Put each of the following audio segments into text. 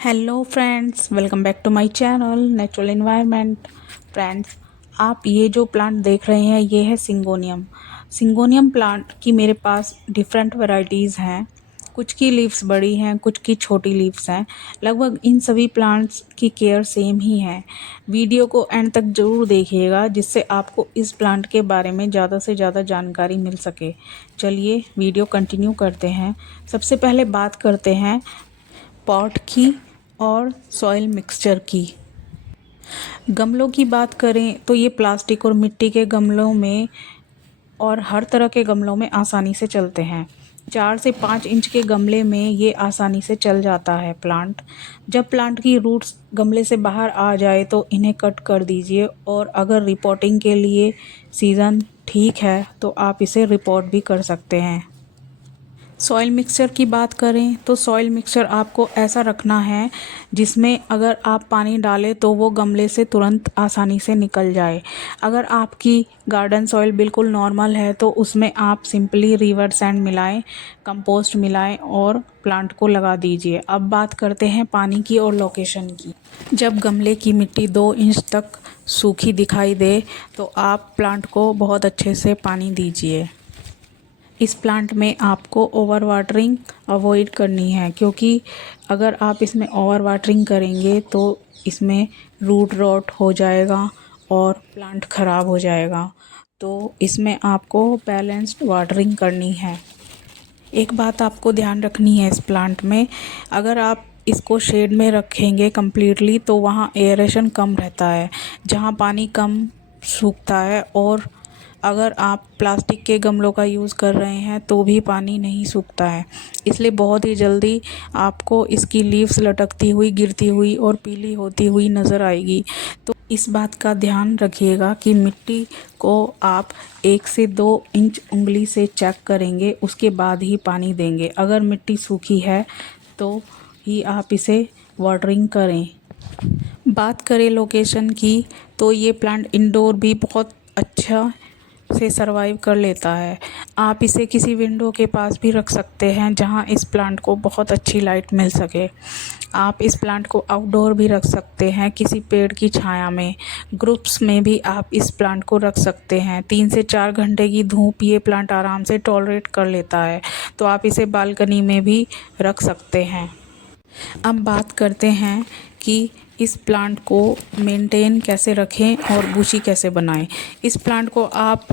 Hello friends, welcome back to my channel natural environment. Friends, आप ये जो plant देख रहे हैं ये है सिंगोनियम। सिंगोनियम प्लांट की मेरे पास डिफरेंट वैरायटीज़ हैं। कुछ की लीव्स बड़ी हैं, कुछ की छोटी लीव्स हैं। लगभग इन सभी प्लांट्स की केयर सेम ही है। वीडियो को एंड तक ज़रूर देखिएगा जिससे आपको इस प्लांट के बारे में ज़्यादा से ज़्यादा जानकारी मिल सके। चलिए वीडियो कंटिन्यू करते हैं। सबसे पहले बात करते हैं पॉट की और सॉइल मिक्सचर की। गमलों की बात करें तो ये प्लास्टिक और मिट्टी के गमलों में और हर तरह के गमलों में आसानी से चलते हैं। 4 से 5 इंच के गमले में ये आसानी से चल जाता है प्लांट। जब प्लांट की रूट्स गमले से बाहर आ जाए तो इन्हें कट कर दीजिए, और अगर रिपोर्टिंग के लिए सीज़न ठीक है तो आप इसे रिपोर्ट भी कर सकते हैं। सॉइल मिक्सचर की बात करें तो सॉइल मिक्सचर आपको ऐसा रखना है जिसमें अगर आप पानी डालें तो वो गमले से तुरंत आसानी से निकल जाए। अगर आपकी गार्डन सॉइल बिल्कुल नॉर्मल है तो उसमें आप सिंपली रिवर सैंड मिलाएं, कंपोस्ट मिलाएं और प्लांट को लगा दीजिए। अब बात करते हैं पानी की और लोकेशन की। जब गमले की मिट्टी 2 इंच तक सूखी दिखाई दे तो आप प्लांट को बहुत अच्छे से पानी दीजिए। इस प्लांट में आपको ओवर वाटरिंग अवॉइड करनी है, क्योंकि अगर आप इसमें ओवर वाटरिंग करेंगे तो इसमें रूट रॉट हो जाएगा और प्लांट ख़राब हो जाएगा। तो इसमें आपको बैलेंस्ड वाटरिंग करनी है। एक बात आपको ध्यान रखनी है इस प्लांट में, अगर आप इसको शेड में रखेंगे कम्प्लीटली तो वहाँ एयरेशन कम रहता है, जहाँ पानी कम सूखता है। और अगर आप प्लास्टिक के गमलों का यूज़ कर रहे हैं तो भी पानी नहीं सूखता है, इसलिए बहुत ही जल्दी आपको इसकी लीव्स लटकती हुई, गिरती हुई और पीली होती हुई नज़र आएगी। तो इस बात का ध्यान रखिएगा कि मिट्टी को आप 1 से 2 इंच उंगली से चेक करेंगे, उसके बाद ही पानी देंगे। अगर मिट्टी सूखी है तो ही आप इसे वाटरिंग करें। बात करें लोकेशन की तो ये प्लांट इंडोर भी बहुत अच्छा से सरवाइव कर लेता है। आप इसे किसी विंडो के पास भी रख सकते हैं जहां इस प्लांट को बहुत अच्छी लाइट मिल सके। आप इस प्लांट को आउटडोर भी रख सकते हैं, किसी पेड़ की छाया में। ग्रुप्स में भी आप इस प्लांट को रख सकते हैं। 3 से 4 घंटे की धूप ये प्लांट आराम से टॉलरेट कर लेता है, तो आप इसे बालकनी में भी रख सकते हैं। अब बात करते हैं कि इस प्लांट को मेंटेन कैसे रखें और बुशी कैसे बनाएं। इस प्लांट को आप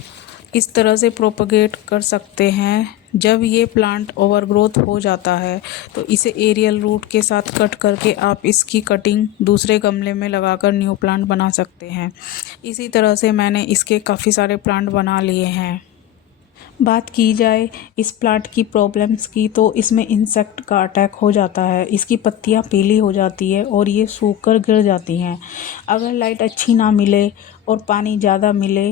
इस तरह से प्रोपगेट कर सकते हैं, जब ये प्लांट ओवरग्रोथ हो जाता है तो इसे एरियल रूट के साथ कट करके आप इसकी कटिंग दूसरे गमले में लगाकर न्यू प्लांट बना सकते हैं। इसी तरह से मैंने इसके काफ़ी सारे प्लांट बना लिए हैं। बात की जाए इस प्लांट की प्रॉब्लम्स की तो इसमें इंसेक्ट का अटैक हो जाता है, इसकी पत्तियां पीली हो जाती है और ये सूख कर गिर जाती हैं। अगर लाइट अच्छी ना मिले और पानी ज़्यादा मिले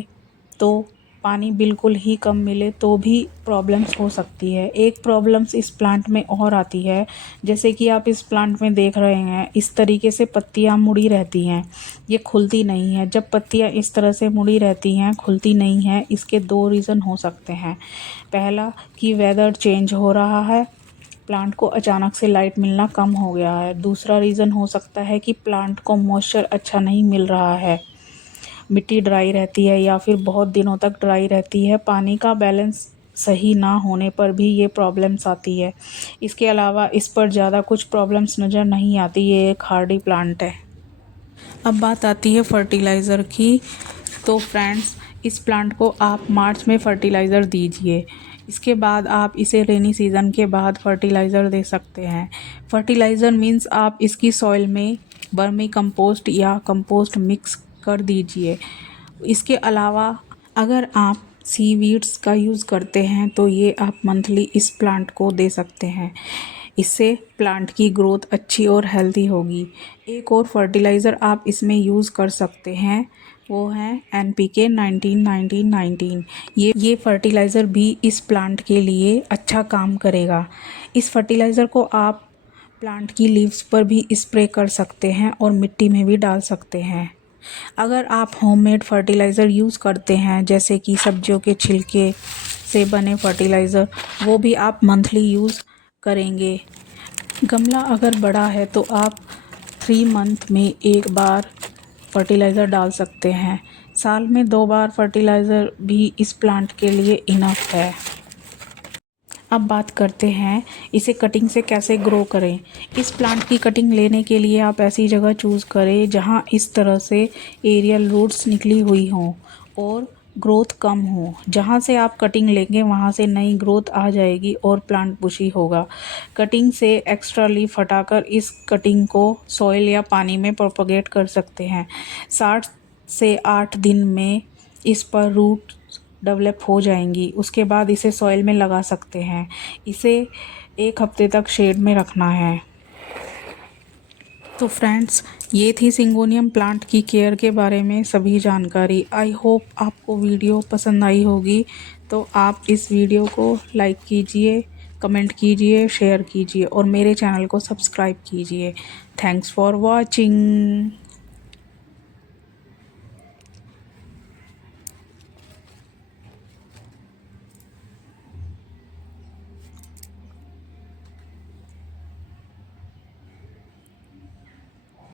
तो पानी बिल्कुल ही कम मिले तो भी प्रॉब्लम्स हो सकती है। एक प्रॉब्लम्स इस प्लांट में और आती है, जैसे कि आप इस प्लांट में देख रहे हैं इस तरीके से पत्तियां मुड़ी रहती हैं, ये खुलती नहीं है। जब पत्तियां इस तरह से मुड़ी रहती हैं, खुलती नहीं हैं, इसके 2 रीज़न हो सकते हैं। पहला कि वेदर चेंज हो रहा है, प्लांट को अचानक से लाइट मिलना कम हो गया है। दूसरा रीज़न हो सकता है कि प्लांट को मॉइस्चर अच्छा नहीं मिल रहा है, मिट्टी ड्राई रहती है या फिर बहुत दिनों तक ड्राई रहती है। पानी का बैलेंस सही ना होने पर भी ये प्रॉब्लम्स आती है। इसके अलावा इस पर ज़्यादा कुछ प्रॉब्लम्स नज़र नहीं आती, ये एक हार्डी प्लांट है। अब बात आती है फर्टिलाइज़र की। तो फ्रेंड्स, इस प्लांट को आप मार्च में फर्टिलाइज़र दीजिए। इसके बाद आप इसे रेनी सीज़न के बाद फर्टिलाइज़र दे सकते हैं। फर्टिलाइज़र मीन्स आप इसकी सॉइल में वर्मी कंपोस्ट या कंपोस्ट मिक्स कर दीजिए। इसके अलावा अगर आप सीवीड्स का यूज़ करते हैं तो ये आप मंथली इस प्लांट को दे सकते हैं। इससे प्लांट की ग्रोथ अच्छी और हेल्दी होगी। एक और फर्टिलाइज़र आप इसमें यूज़ कर सकते हैं, वो है NPK 19-19-19। ये फर्टिलाइज़र भी इस प्लांट के लिए अच्छा काम करेगा। इस फर्टिलाइज़र को आप प्लांट की लीव्स पर भी स्प्रे कर सकते हैं और मिट्टी में भी डाल सकते हैं। अगर आप होममेड फर्टिलाइज़र यूज़ करते हैं, जैसे कि सब्जियों के छिलके से बने फर्टिलाइज़र, वो भी आप मंथली यूज़ करेंगे गमला अगर बड़ा है तो आप 3 मंथ में एक बार फर्टिलाइज़र डाल सकते हैं। साल में 2 बार फर्टिलाइज़र भी इस प्लांट के लिए इनफ है। अब बात करते हैं इसे कटिंग से कैसे ग्रो करें। इस प्लांट की कटिंग लेने के लिए आप ऐसी जगह चूज़ करें जहां इस तरह से एरियल रूट्स निकली हुई हों और ग्रोथ कम हो। जहां से आप कटिंग लेंगे वहां से नई ग्रोथ आ जाएगी और प्लांट बुशी होगा। कटिंग से एक्स्ट्रा लीफ हटाकर इस कटिंग को सॉइल या पानी में प्रोपगेट कर सकते हैं। 60 से 8 दिन में इस पर रूट डेवलप हो जाएंगी। उसके बाद इसे सॉइल में लगा सकते हैं। इसे 1 हफ्ते तक शेड में रखना है। तो फ्रेंड्स, ये थी सिंगोनियम प्लांट की केयर के बारे में सभी जानकारी। आई होप आपको वीडियो पसंद आई होगी। तो आप इस वीडियो को लाइक कीजिए, कमेंट कीजिए, शेयर कीजिए और मेरे चैनल को सब्सक्राइब कीजिए। Thanks for watching.